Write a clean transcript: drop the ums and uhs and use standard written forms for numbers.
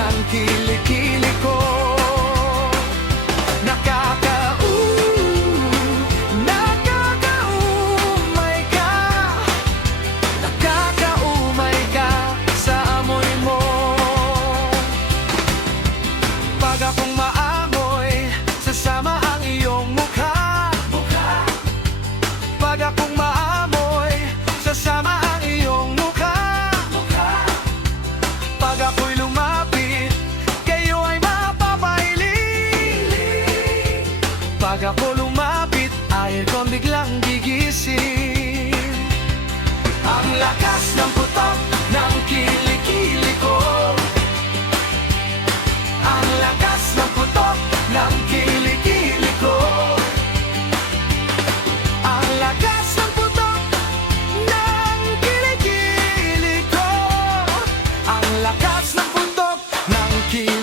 ng kilikili ko. Nakakaumay ka, nakakaumay ka sa amoy mo. Pag akong maamoy, sasama ang iyong mukha. Pag akong maamoy, sasama ang iyong mukha. Pag ako'y lumapit, kayo ay mapapahiling. Pag ako lumapit, ay kong biglang gigising. Ang lakas ng putok ng kilikili ko. Ang lakas ng putok ng kilikili ko. Ang lakas ng putok ng kilikili ko. Ang lakas ng putok ng kilikili ko.